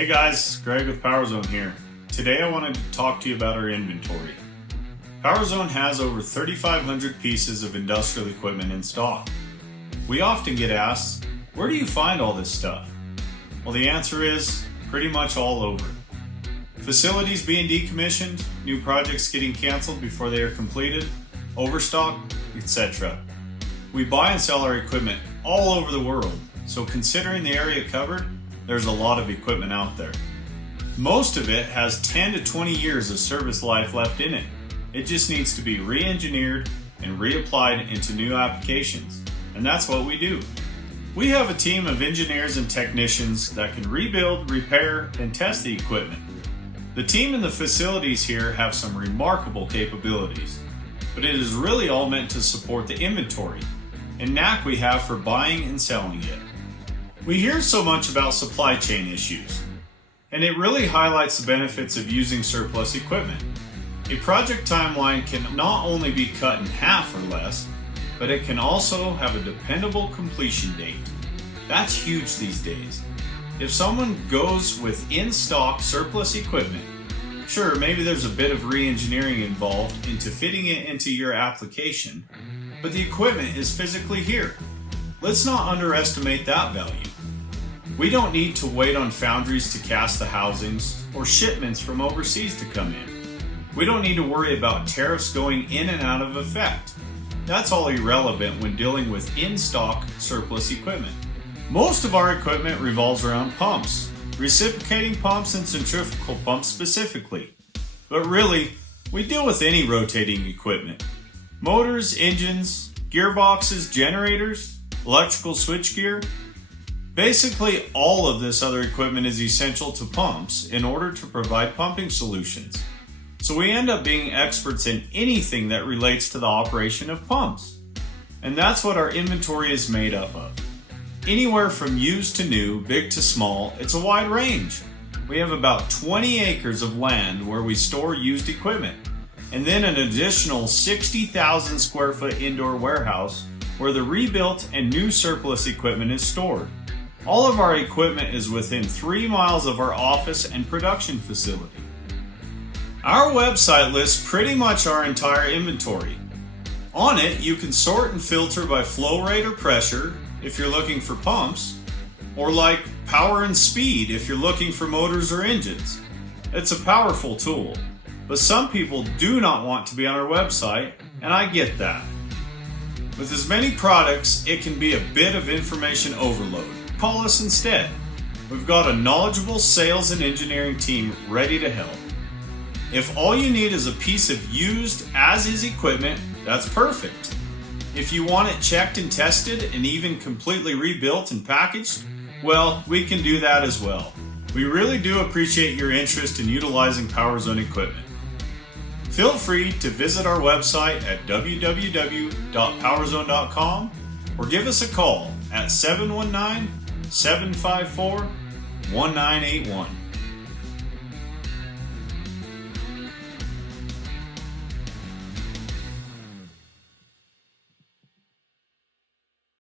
Hey guys, Greg with PowerZone here. Today I wanted to talk to you about our inventory. PowerZone has over 3,500 pieces of industrial equipment in stock. We often get asked, where do you find all this stuff? Well, the answer is pretty much all over. Facilities being decommissioned, new projects getting canceled before they are completed, overstock, etc. We buy and sell our equipment all over the world, so considering the area covered, there's a lot of equipment out there. Most of it has 10 to 20 years of service life left in it. It just needs to be re-engineered and reapplied into new applications, and that's what we do. We have a team of engineers and technicians that can rebuild, repair, and test the equipment. The team and the facilities here have some remarkable capabilities, but it is really all meant to support the inventory and knack we have for buying and selling it. We hear so much about supply chain issues, and it really highlights the benefits of using surplus equipment. A project timeline can not only be cut in half or less, but it can also have a dependable completion date. That's huge these days. If someone goes with in-stock surplus equipment, sure, maybe there's a bit of re-engineering involved into fitting it into your application, but the equipment is physically here. Let's not underestimate that value. We don't need to wait on foundries to cast the housings or shipments from overseas to come in. We don't need to worry about tariffs going in and out of effect. That's all irrelevant when dealing with in-stock surplus equipment. Most of our equipment revolves around pumps, reciprocating pumps and centrifugal pumps specifically. But really, we deal with any rotating equipment. Motors, engines, gearboxes, generators, electrical switchgear. Basically, all of this other equipment is essential to pumps in order to provide pumping solutions. So we end up being experts in anything that relates to the operation of pumps. And that's what our inventory is made up of. Anywhere from used to new, big to small, it's a wide range. We have about 20 acres of land where we store used equipment, and then an additional 60,000 square foot indoor warehouse where the rebuilt and new surplus equipment is stored. All of our equipment is within 3 miles of our office and production facility. Our website lists pretty much our entire inventory. On it, you can sort and filter by flow rate or pressure if you're looking for pumps, or like power and speed if you're looking for motors or engines. It's a powerful tool, but some people do not want to be on our website, and I get that. With as many products, it can be a bit of information overload. Call us instead. We've got a knowledgeable sales and engineering team ready to help. If all you need is a piece of used as-is equipment, that's perfect. If you want it checked and tested and even completely rebuilt and packaged, well, we can do that as well. We really do appreciate your interest in utilizing PowerZone equipment. Feel free to visit our website at www.powerzone.com or give us a call at 719-754-1981.